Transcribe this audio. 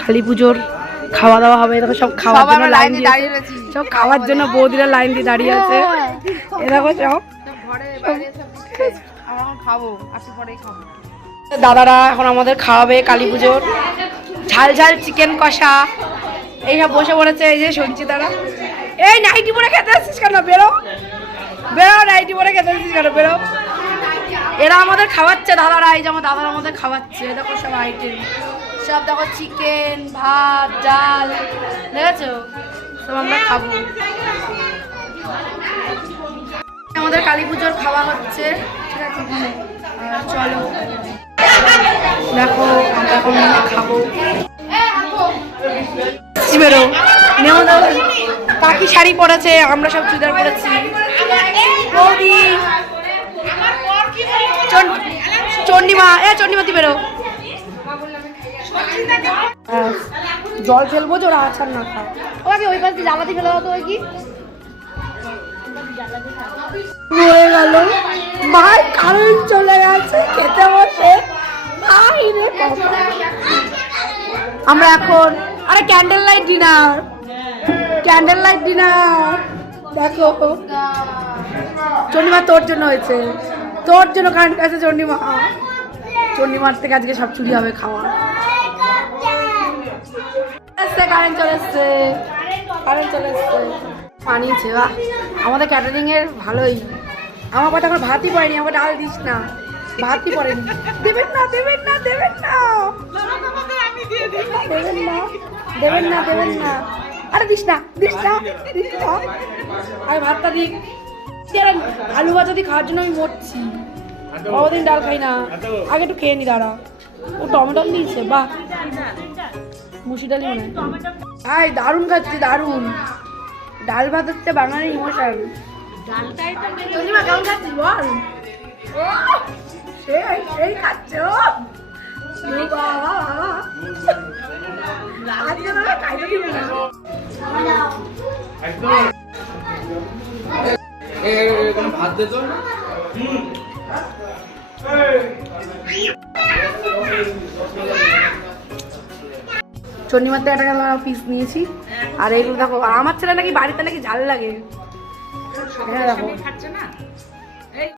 কালী পুজোর খাওয়া দাওয়া হবে দেখো সব খাওয়ার জন্য লাইন দিয়ে দাঁড়িয়ে সব খাওয়ার জন্য বৌদিরা লাইন দিয়ে দাঁড়িয়ে আছে। এ দেখো সব। দাদারা এখন আমাদের খাওয়াবে কালী পুজোর। ঝাল ঝাল চিকেন কষা। এইসব বসে পড়েছে এই যে সঞ্চিতারা এই নাইটি পরে খেতে আসছিস কেন? বেরো। বেরো নাইটি পরে খেতে আসছিস কেন? বেরো। এরা আমাদের খাওয়াচ্ছে দাদারা এই যে আমার দাদারা আমাদের খাওয়াচ্ছে। দেখো সব আইটেম সব দেখো চিকেন ভাত ডাল দেখেছ? সব আমরা খাব। আমাদের কালী পুজোর খাওয়া হচ্ছে। ঠিক আছে চলো। দেখো আমরা এখন খাব। বেরো? নেও কাকি শাড়ি পরেছে? আমরা সব চুড়িদার পরেছি। বৌদি। চন- চণ্ডীমা এ চণ্ডীমা তুই বেরো। হ্যাঁ, জল ফেলব যে ওরা আছাড় না খায়। ওকে ওই পাশ দিয়ে জ্বালাতে ফেলে তো ওই কি? হয়ে গেল। ভাই কারেন্ট চলে গেছে, খেতে বসে। আমরা এখন, আরে candle light dinner candle light dinner দেখো। চন্ডিমা তোর জন্য হয়েছে। তোর জন্য কারেন্ট গেছে চন্ডিমা? চন্ডিমার থেকে আজকে সব চুরি হবে খাওয়া। এসছে কারেন্ট চলে এসছে কারেন্ট চলে এসছে বানিয়েছে বাহ, আমাদের ক্যাটারিং এর ভালোই। আমার কথা এখন ভাতই পড়েনি, আমাকে ডাল দিস না। ভাতই পড়েনি। দেবেন না দেবেন না দেবেন না। দেবেন না দেবেন না দেবেন না। আরে দিস না দিস না দিস না। আরে ভাতটা দিক। আলু ভাজা দিয়ে খাওয়ার জন্য আমি মরছি। কতদিন ডাল খাই না। আগে একটু খেয়ে নি, দাঁড়া। ও টমেটো নিয়েছে, বাহ। মুসি ডালি মনে হয়। আয় দারুণ খাচ্ছি দারুণ। ডাল ভাত হচ্ছে বাঙালির ইমোশন। কেমন খাচ্ছিস বল? সেই সেই খাচ্ছে ও। ভাত দে তো চন্ডিমার থেকে একটা পিস নিয়েছি। আর এগুলো দেখো আমার ছেলে নাকি বাড়িতে নাকি ঝাল লাগে। হ্যাঁ দেখো।